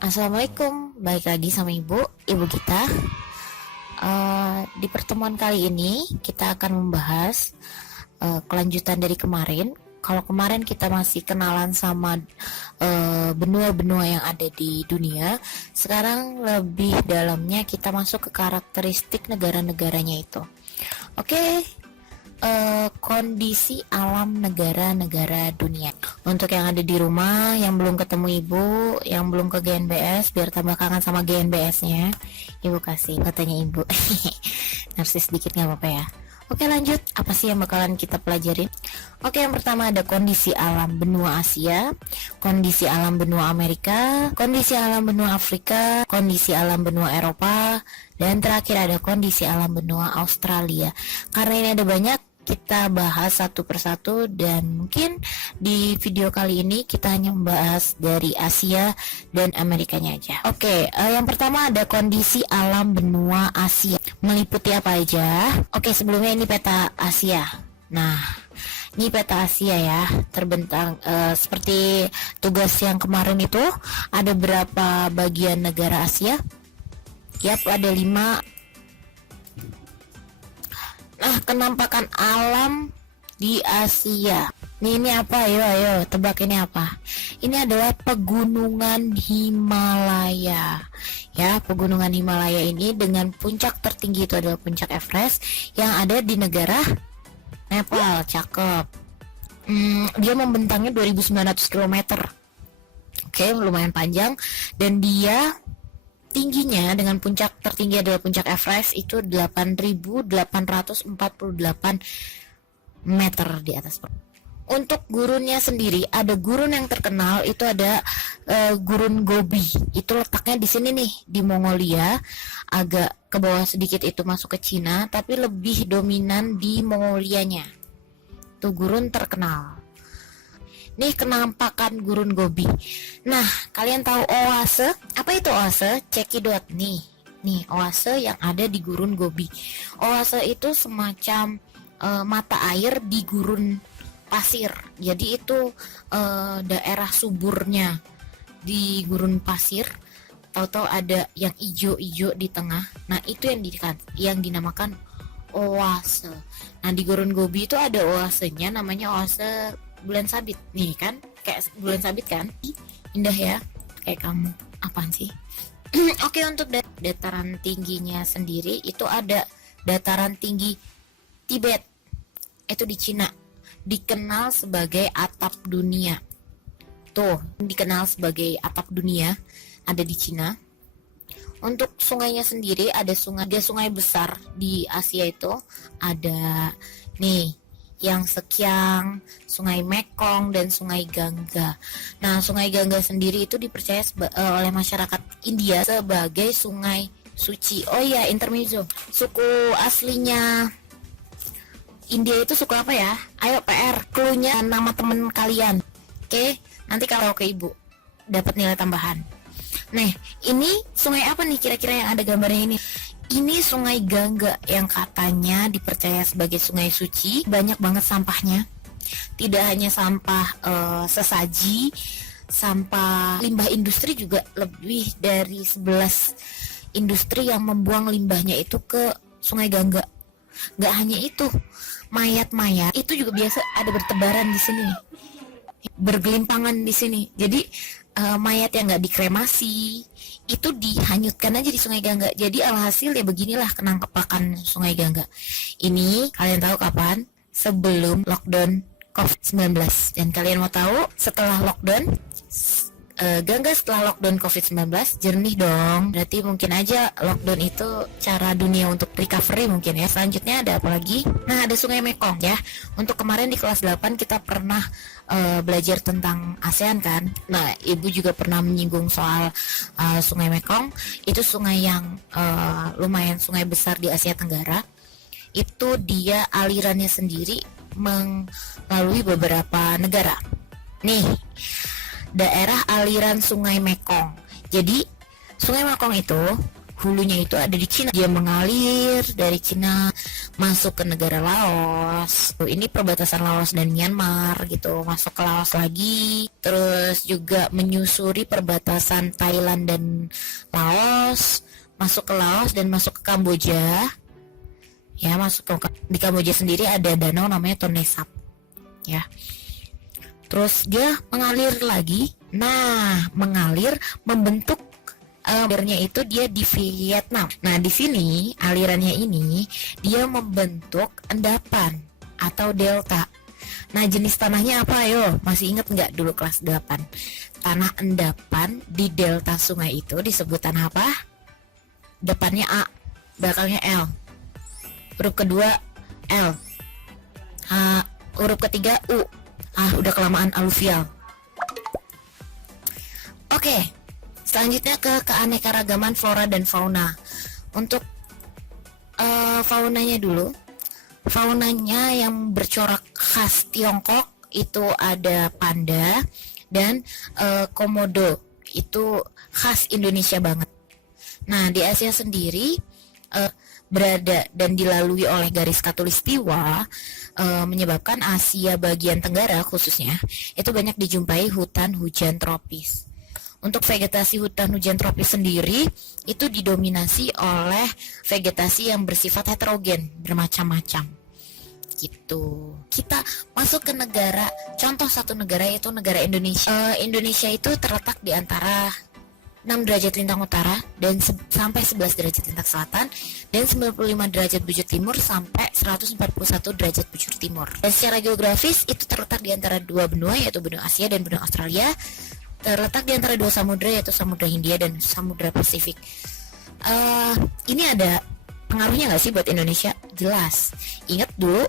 Assalamualaikum, balik lagi sama ibu kita. Di pertemuan kali ini kita akan membahas kelanjutan dari kemarin. Kalau kemarin kita masih kenalan sama benua-benua yang ada di dunia, sekarang lebih dalamnya kita masuk ke karakteristik negara-negaranya itu. Oke, kondisi alam negara-negara dunia. Untuk yang ada di rumah, yang belum ketemu ibu, yang belum ke GNBS, biar tambah kangen sama GNBS-nya, ibu kasih katanya ibu. Narsis sedikit nggak apa-apa ya. Oke, lanjut. Apa sih yang bakalan kita pelajarin? Oke, yang pertama ada kondisi alam benua Asia, kondisi alam benua Amerika, kondisi alam benua Afrika, kondisi alam benua Eropa, dan terakhir ada kondisi alam benua Australia. Karena ini ada banyak, kita bahas satu persatu, dan mungkin di video kali ini kita hanya membahas dari Asia dan Amerikanya aja. Oke, yang pertama ada kondisi alam benua Asia. Meliputi apa aja? Oke, sebelumnya ini peta Asia. Nah, ini peta Asia ya, terbentang seperti tugas yang kemarin itu. Ada berapa bagian negara Asia? Yap, ada 5. Nah, kenampakan alam di Asia. Ini apa? Ayo, tebak ini apa? Ini adalah pegunungan Himalaya. Ya, pegunungan Himalaya ini dengan puncak tertinggi itu adalah puncak Everest yang ada di negara Nepal. Cakep. Dia membentangnya 2.900 km. Oke, lumayan panjang, dan dia tingginya dengan puncak tertinggi adalah puncak Everest itu 8.848 meter di atas. Untuk gurunnya sendiri, ada gurun yang terkenal itu ada gurun Gobi. Itu letaknya di sini nih, di Mongolia. Agak ke bawah sedikit itu masuk ke Cina, tapi lebih dominan di Mongolianya. Itu gurun terkenal. Nih kenampakan gurun Gobi. Nah, kalian tahu oase? Apa itu oase? Cekidot nih. Nih, oase yang ada di gurun Gobi. Oase itu semacam mata air di gurun pasir. Jadi itu daerah suburnya di gurun pasir. Tahu-tahu ada yang ijo-ijo di tengah. Nah, itu yang dinamakan oase. Nah, di gurun Gobi itu ada oasenya, namanya oase bulan sabit. Nih kan, kayak bulan sabit kan? Indah ya, kayak kamu. Apaan sih? Oke, untuk dataran tingginya sendiri itu ada dataran tinggi Tibet. Itu di Cina. Dikenal sebagai atap dunia. Tuh, dikenal sebagai atap dunia, ada di Cina. Untuk sungainya sendiri ada sungai besar di Asia itu. Ada nih yang Sekiang, Sungai Mekong, dan Sungai Gangga. Nah, Sungai Gangga sendiri itu dipercaya oleh masyarakat India sebagai sungai suci. Oh iya, intermezzo. Suku aslinya India itu suku apa ya? Ayo PR, clue-nya nama temen kalian. Oke, nanti kalau ke ibu dapat nilai tambahan. Nah, ini sungai apa nih kira-kira yang ada gambarnya ini? Ini Sungai Gangga yang katanya dipercaya sebagai sungai suci. Banyak banget sampahnya. Tidak hanya sampah sesaji, sampah limbah industri juga lebih dari 11 industri yang membuang limbahnya itu ke Sungai Gangga. Gak hanya itu, mayat-mayat itu juga biasa ada bertebaran di sini, bergelimpangan di sini. Jadi mayat yang gak dikremasi itu dihanyutkan aja di Sungai Gangga. Jadi alhasil ya beginilah kenampakan Sungai Gangga. Ini kalian tahu kapan? Sebelum lockdown COVID-19. Dan kalian mau tahu setelah lockdown Gangga setelah lockdown COVID-19 jernih dong. Berarti mungkin aja lockdown itu cara dunia untuk recovery mungkin ya. Selanjutnya ada apa lagi? Nah, ada Sungai Mekong ya. Untuk kemarin di kelas 8 kita pernah belajar tentang ASEAN kan. Nah, ibu juga pernah menyinggung soal Sungai Mekong. Itu sungai yang lumayan sungai besar di Asia Tenggara. Itu dia alirannya sendiri melalui beberapa negara. Nih, daerah aliran Sungai Mekong. Jadi Sungai Mekong itu hulunya itu ada di Cina. Dia mengalir dari Cina masuk ke negara Laos. Ini perbatasan Laos dan Myanmar gitu, masuk ke Laos lagi. Terus juga menyusuri perbatasan Thailand dan Laos, masuk ke Laos dan masuk ke Kamboja. Ya, masuk ke di Kamboja sendiri ada danau namanya Tonle Sap. Ya. Terus dia mengalir lagi. Nah, mengalir membentuk alirnya itu dia di Vietnam. Nah, di sini alirannya ini dia membentuk endapan atau delta. Nah, jenis tanahnya apa? Ayo, masih inget nggak dulu kelas 8? Tanah endapan di delta sungai itu disebut tanah apa? Depannya A, belakangnya L. Huruf kedua L. Huruf ketiga U. Udah kelamaan aluvial. Oke, selanjutnya ke keanekaragaman flora dan fauna. Untuk faunanya dulu. Faunanya yang bercorak khas Tiongkok itu ada panda dan komodo. Itu khas Indonesia banget. Nah, di Asia sendiri berada dan dilalui oleh garis khatulistiwa, menyebabkan Asia bagian tenggara khususnya itu banyak dijumpai hutan hujan tropis. Untuk vegetasi hutan hujan tropis sendiri itu didominasi oleh vegetasi yang bersifat heterogen, bermacam-macam gitu. Kita masuk ke negara, contoh satu negara yaitu negara Indonesia. Indonesia itu terletak di antara 6 derajat lintang utara dan sampai 11 derajat lintang selatan dan 95 derajat bujur timur sampai 141 derajat bujur timur. Dan secara geografis itu terletak di antara dua benua yaitu benua Asia dan benua Australia. Terletak di antara dua samudra yaitu Samudra Hindia dan Samudra Pasifik. Ini ada pengaruhnya nggak sih buat Indonesia? Jelas. Ingat dulu,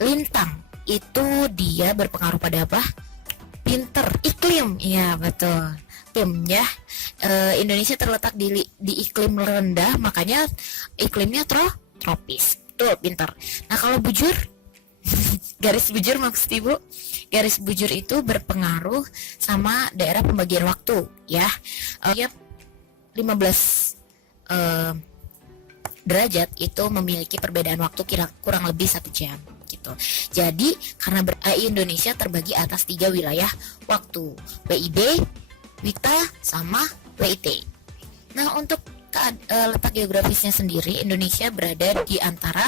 lintang itu dia berpengaruh pada apa? Pinter, iklim. Iya betul. Ya, Indonesia terletak di iklim rendah, makanya iklimnya tropis. Tuh, pintar. Nah, kalau bujur, garis bujur maksud Ibu, garis bujur itu berpengaruh sama daerah pembagian waktu, ya. 15 derajat itu memiliki perbedaan waktu kurang lebih 1 jam. Gitu. Jadi, karena Indonesia terbagi atas 3 wilayah waktu, WIB, WITA sama WIT. Nah, untuk letak geografisnya sendiri, Indonesia berada di antara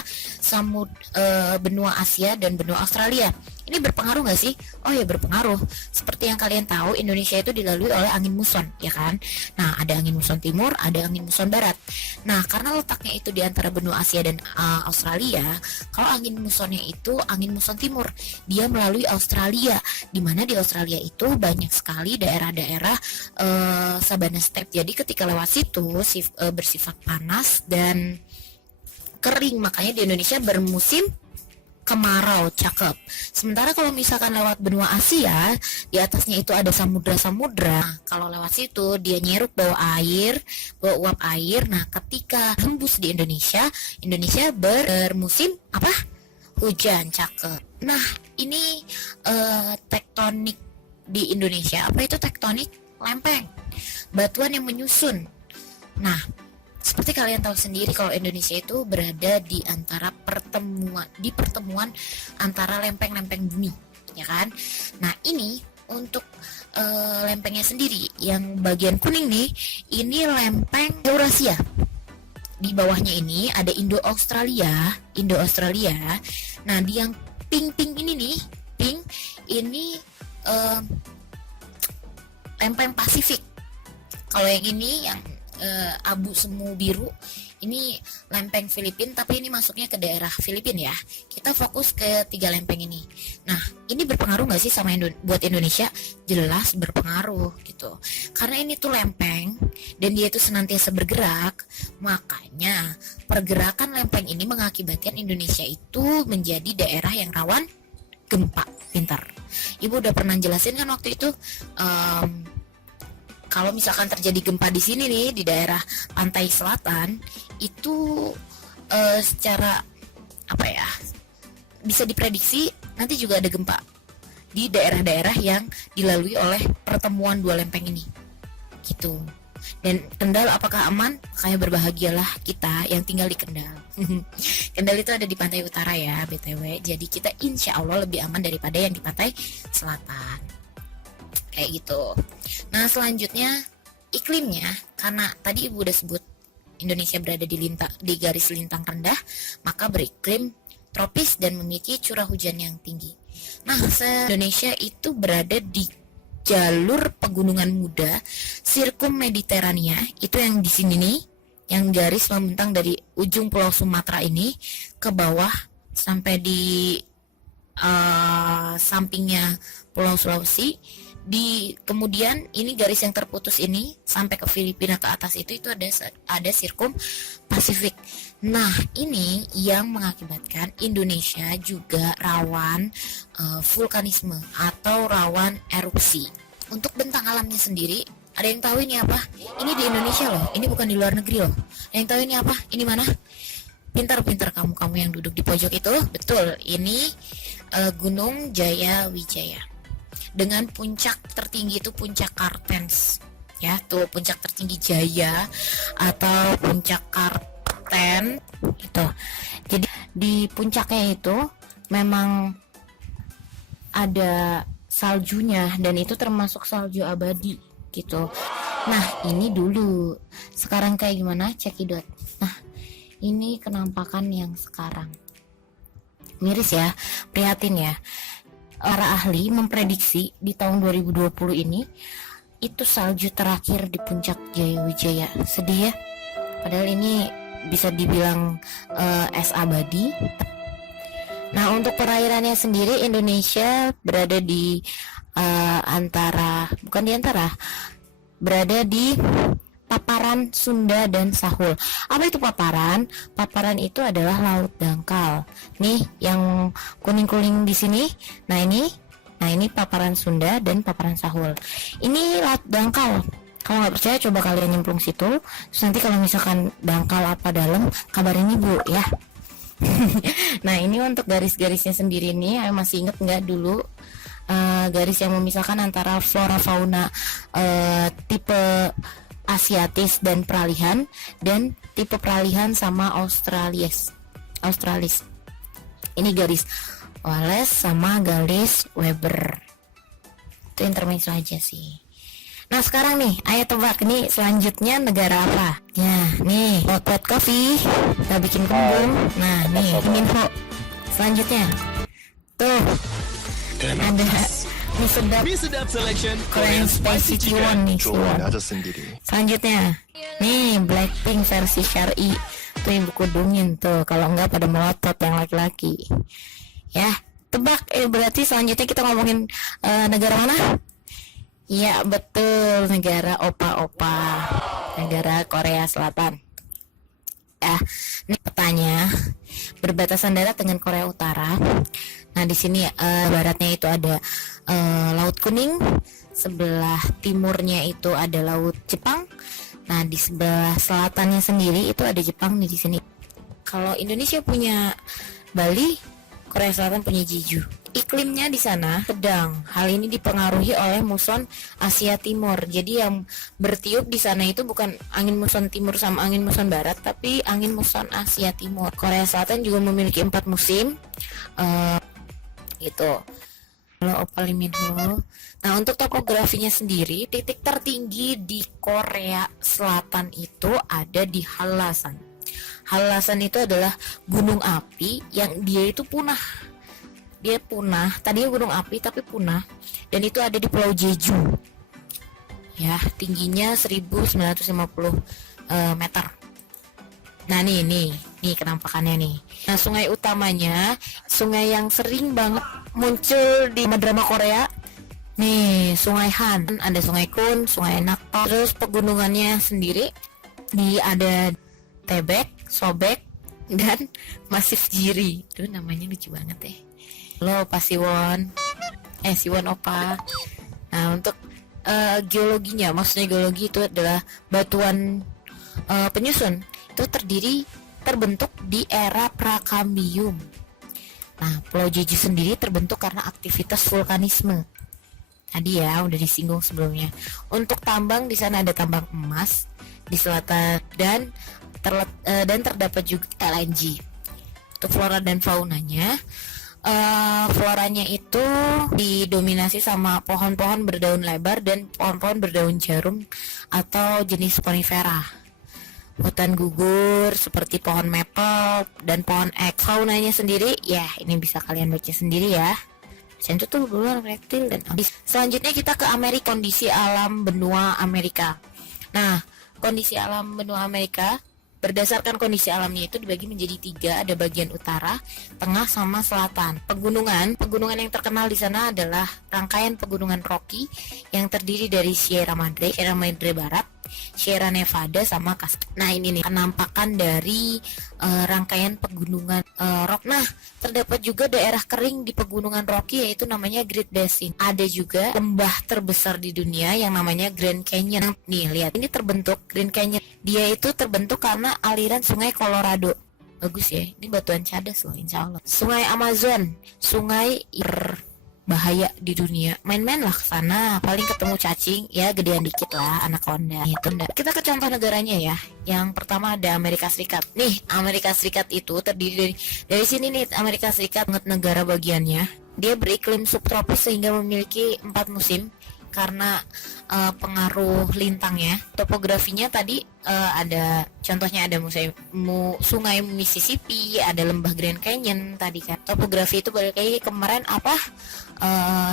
benua Asia dan benua Australia. Ini berpengaruh nggak sih? Oh ya, berpengaruh. Seperti yang kalian tahu, Indonesia itu dilalui oleh angin muson, ya kan? Nah, ada angin muson timur, ada angin muson barat. Nah, karena letaknya itu di antara benua Asia dan Australia, kalau angin musonnya itu angin muson timur, dia melalui Australia, di mana di Australia itu banyak sekali daerah-daerah sabana steppe. Jadi ketika lewat situ bersifat panas dan kering, makanya di Indonesia bermusim kemarau, cakep. Sementara kalau misalkan lewat benua Asia, di atasnya itu ada samudra-samudra. Nah, kalau lewat situ dia nyeruk bawa uap air. Nah, ketika hembus di Indonesia bermusim apa? Hujan, cakep. Nah, ini tektonik di Indonesia. Apa itu tektonik? Lempeng, batuan yang menyusun. Nah, seperti kalian tahu sendiri kalau Indonesia itu berada di antara pertemuan antara lempeng-lempeng bumi, ya kan? Nah, ini untuk lempengnya sendiri yang bagian kuning nih, ini lempeng Eurasia. Di bawahnya ini ada Indo-Australia. Nah, di yang pink ini nih, ini lempeng Pasifik. Kalau yang ini yang abu semu biru ini lempeng Filipina, tapi ini masuknya ke daerah Filipina ya. Kita fokus ke 3 lempeng ini. Nah, ini berpengaruh nggak sih sama buat Indonesia? Jelas berpengaruh gitu. Karena ini tuh lempeng dan dia itu senantiasa bergerak, makanya pergerakan lempeng ini mengakibatkan Indonesia itu menjadi daerah yang rawan gempa. Pintar. Ibu udah pernah jelasin kan waktu itu. Kalau misalkan terjadi gempa di sini nih di daerah pantai selatan itu secara apa ya, bisa diprediksi nanti juga ada gempa di daerah-daerah yang dilalui oleh pertemuan 2 lempeng ini gitu. Dan Kendal apakah aman? Kayak berbahagialah kita yang tinggal di Kendal. Kendal itu ada di pantai utara ya BTW. Jadi kita insya Allah lebih aman daripada yang di pantai selatan. Kayak gitu. Nah selanjutnya iklimnya, karena tadi ibu udah sebut Indonesia berada di garis lintang rendah, maka beriklim tropis dan memiliki curah hujan yang tinggi. Nah, Indonesia itu berada di jalur pegunungan muda Sirkum Mediterania, itu yang di sini nih, yang garis membentang dari ujung Pulau Sumatera ini ke bawah sampai di sampingnya Pulau Sulawesi. Kemudian ini garis yang terputus ini sampai ke Filipina ke atas itu ada Sirkum Pasifik. Nah ini yang mengakibatkan Indonesia juga rawan vulkanisme atau rawan erupsi. Untuk bentang alamnya sendiri, ada yang tahu ini apa? Ini di Indonesia loh, ini bukan di luar negeri loh. Ada yang tahu ini apa? Ini mana? Pintar-pintar kamu yang duduk di pojok itu. Betul, ini Gunung Jaya Wijaya. Dengan puncak tertinggi itu puncak Kartens. Ya, tuh puncak tertinggi Jaya atau puncak Karten itu. Jadi di puncaknya itu memang ada saljunya dan itu termasuk salju abadi gitu. Nah, ini dulu. Sekarang kayak gimana? Cekidot. Nah, ini kenampakan yang sekarang. Miris ya, prihatin ya. Para ahli memprediksi di tahun 2020 ini itu salju terakhir di puncak Jaya Wijaya. Sedih ya, padahal ini bisa dibilang es abadi. Nah untuk perairannya sendiri Indonesia berada di berada di paparan Sunda dan Sahul. Apa itu paparan? Paparan itu adalah laut dangkal. Nih yang kuning-kuning di sini. Nah ini paparan Sunda dan paparan Sahul. Ini laut dangkal. Kalau nggak percaya coba kalian nyemplung situ. Terus nanti kalau misalkan dangkal apa dalam, kabarin ibu ya. Nah ini untuk garis-garisnya sendiri nih, ayo masih inget nggak dulu garis yang memisahkan antara flora fauna tipe Asiatis dan peralihan, dan tipe peralihan sama Australis. Ini garis Wallace sama garis Weber. Itu intermezzo aja sih. Nah sekarang nih, ayo tebak nih selanjutnya negara apa? Ya nih, hot coffee, kita bikin kembung. Nah nih, info selanjutnya. Tuh, ada mie sedap selection Korean spicy Siwon nih, Siwon. Selanjutnya nih Blackpink versi Syari. Tuh ibu kudungin tuh, kalau enggak pada melotot yang laki-laki ya. Tebak, berarti selanjutnya kita ngomongin negara mana? Ya betul, negara opa-opa, negara Korea Selatan. Ini petanya berbatasan darat dengan Korea Utara. Nah di sini baratnya itu ada Laut Kuning, sebelah timurnya itu ada Laut Jepang. Nah di sebelah selatannya sendiri itu ada Jepang nih di sini. Kalau Indonesia punya Bali, Korea Selatan punya Jeju. Iklimnya di sana sedang. Hal ini dipengaruhi oleh muson Asia Timur. Jadi yang bertiup di sana itu bukan angin muson timur sama angin muson barat, tapi angin muson Asia Timur. Korea Selatan juga memiliki 4 musim. Gitu. Halo Opa Lee Min-ho. Nah untuk topografinya sendiri, titik tertinggi di Korea Selatan itu ada di Hallasan. Hallasan itu adalah gunung api yang dia itu punah. Dia punah, tadinya gunung api tapi punah. Dan itu ada di Pulau Jeju. Ya, tingginya 1950 meter. Nah nih kenampakannya nih. Nah sungai utamanya, sungai yang sering banget muncul di drama Korea. Nih Sungai Han, ada Sungai Kun, Sungai Nakpa. Terus pegunungannya sendiri ada Tebek, Sobek, dan Masif Jiri. Itu namanya lucu banget ya. Halo Opa Siwon, Siwon Opa. Nah untuk geologinya, maksudnya geologi itu adalah batuan penyusun. Itu terbentuk di era Prakambium. Nah, Pulau Jeju sendiri terbentuk karena aktivitas vulkanisme. Tadi ya udah disinggung sebelumnya. Untuk tambang di sana ada tambang emas di selatan dan terdapat juga LNG. Untuk flora dan faunanya, floranya itu didominasi sama pohon-pohon berdaun lebar dan pohon-pohon berdaun jarum atau jenis konifera. Hutan gugur seperti pohon maple dan pohon ek. Faunanya sendiri ya ini bisa kalian baca sendiri ya. Itu tuh beruang, reptil dan abis. Selanjutnya kita ke Amerika, kondisi alam benua Amerika. Nah, kondisi alam benua Amerika berdasarkan kondisi alamnya itu dibagi menjadi 3, ada bagian utara, tengah, sama selatan. Pegunungan yang terkenal di sana adalah rangkaian pegunungan Rocky yang terdiri dari Sierra Madre Barat, Sierra Nevada, sama Cascade. Nah ini nih penampakan dari rangkaian pegunungan Rock. Nah terdapat juga daerah kering di pegunungan Rocky yaitu namanya Great Basin. Ada juga lembah terbesar di dunia yang namanya Grand Canyon. Nih lihat ini terbentuk Grand Canyon. Dia itu terbentuk karena aliran sungai Colorado. Bagus ya, ini batuan cadas loh insya Allah. Sungai Amazon, sungai bahaya di dunia. Main-main lah ke sana, paling ketemu cacing, ya gedean dikit lah, anaconda. Itu kita ke contoh negaranya ya. Yang pertama ada Amerika Serikat. Nih, Amerika Serikat itu terdiri dari sini nih, Amerika Serikat negara bagiannya. Dia beriklim subtropis sehingga memiliki 4 musim karena pengaruh lintangnya. Topografinya tadi ada contohnya ada sungai Mississippi, ada lembah Grand Canyon tadi kan. Topografi itu balik lagi kemarin apa?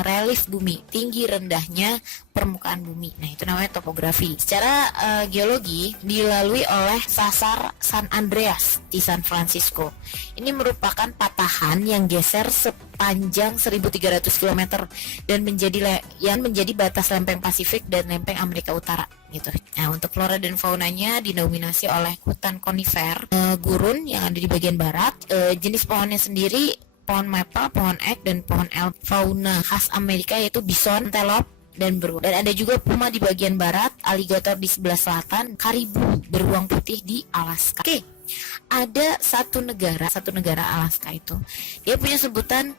Relief bumi, tinggi rendahnya permukaan bumi. Nah, itu namanya topografi. Secara geologi dilalui oleh sasar San Andreas di San Francisco. Ini merupakan patahan yang geser sepanjang 1.300 km dan menjadi batas lempeng Pasifik dan lempeng Amerika Utara gitu. Nah, untuk flora dan faunanya didominasi oleh hutan konifer, gurun yang ada di bagian barat. Jenis pohonnya sendiri pohon maple, pohon ek, dan pohon elm. Fauna khas Amerika yaitu bison, antelope, dan beruang. Dan ada juga puma di bagian barat, aligator di sebelah selatan, karibu, beruang putih di Alaska. Oke, ada satu negara Alaska itu, dia punya sebutan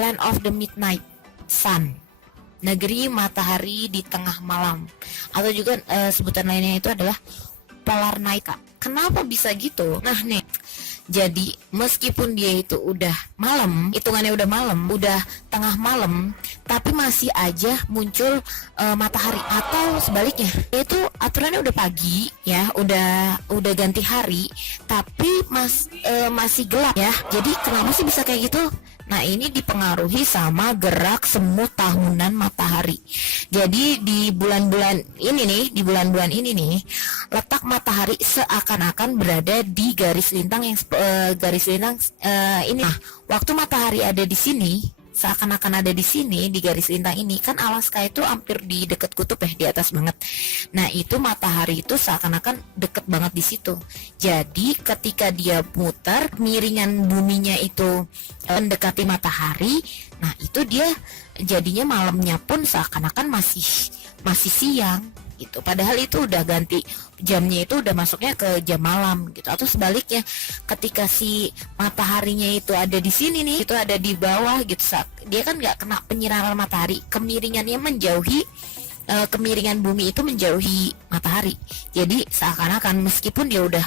Land of the Midnight Sun, negeri matahari di tengah malam, atau juga sebutan lainnya itu adalah Polar Night. Kenapa bisa gitu? Nah nih, jadi meskipun dia itu udah malam, hitungannya udah malam, udah tengah malam, tapi masih aja muncul matahari, atau sebaliknya, itu aturannya udah pagi ya, udah ganti hari, tapi masih gelap ya. Jadi kenapa sih bisa kayak gitu? Nah ini dipengaruhi sama gerak semu tahunan matahari. Jadi di bulan-bulan ini nih, letak matahari seakan-akan berada di garis lintang ini. Nah, waktu matahari ada di sini, seakan-akan ada di sini di garis lintang ini, kan Alaska itu hampir di dekat kutub ya, di atas banget. Nah itu matahari itu seakan-akan deket banget di situ. Jadi ketika dia muter, miringan buminya itu mendekati matahari, nah itu dia jadinya malamnya pun seakan-akan masih siang gitu. Padahal itu udah ganti jamnya, itu udah masuknya ke jam malam gitu. Atau sebaliknya, ketika si mataharinya itu ada di sini nih, itu ada di bawah gitu, dia kan nggak kena penyinaran matahari, kemiringannya menjauhi, kemiringan bumi itu menjauhi matahari. Jadi seakan-akan meskipun dia udah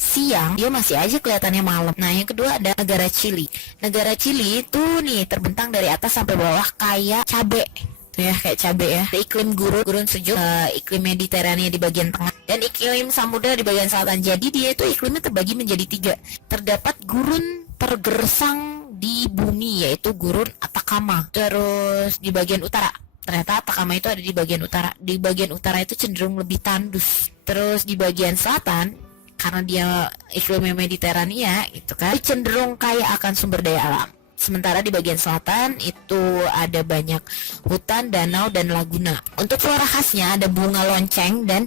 siang, dia masih aja kelihatannya malam. Nah yang kedua ada negara Chili. Negara Chili itu nih terbentang dari atas sampai bawah kayak cabe ya, kayak cabe ya. Ada iklim gurun sejuk, iklim Mediterania di bagian tengah, dan iklim samudra di bagian selatan. Jadi dia itu iklimnya terbagi menjadi 3. Terdapat gurun tergersang di bumi yaitu gurun Atacama. Terus di bagian utara, ternyata Atacama itu ada di bagian utara. Di bagian utara itu cenderung lebih tandus. Terus di bagian selatan, karena dia iklimnya Mediterania itu kan, cenderung kaya akan sumber daya alam. Sementara di bagian selatan itu ada banyak hutan, danau, dan laguna. Untuk flora khasnya ada bunga lonceng dan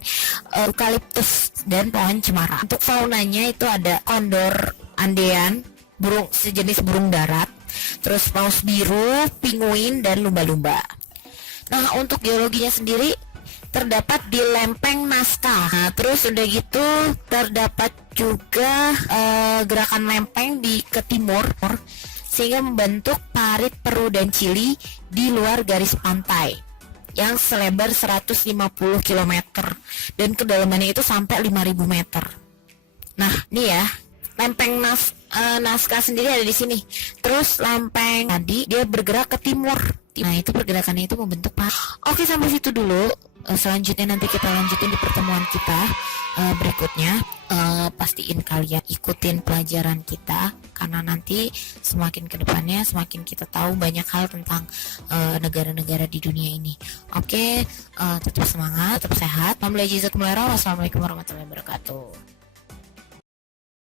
eukaliptus dan pohon cemara. Untuk faunanya itu ada kondor Andean, sejenis burung darat, terus paus biru, pinguin, dan lumba-lumba. Nah untuk geologinya sendiri terdapat di lempeng Nazca. Nah, terus udah gitu terdapat juga gerakan lempeng ke timur sehingga membentuk parit Peru dan Chili di luar garis pantai yang selebar 150 km dan kedalamannya itu sampai 5.000 meter. Nah, nih ya, lempeng Nazca sendiri ada di sini. Terus lempeng tadi dia bergerak ke timur. Nah, itu pergerakannya itu membentuk Oke, sampai situ dulu. Selanjutnya nanti kita lanjutin di pertemuan kita berikutnya. Pastiin kalian ikutin pelajaran kita, karena nanti semakin kedepannya semakin kita tahu banyak hal tentang negara-negara di dunia ini. Oke, tetap semangat, tetap sehat. Wassalamualaikum warahmatullahi wabarakatuh.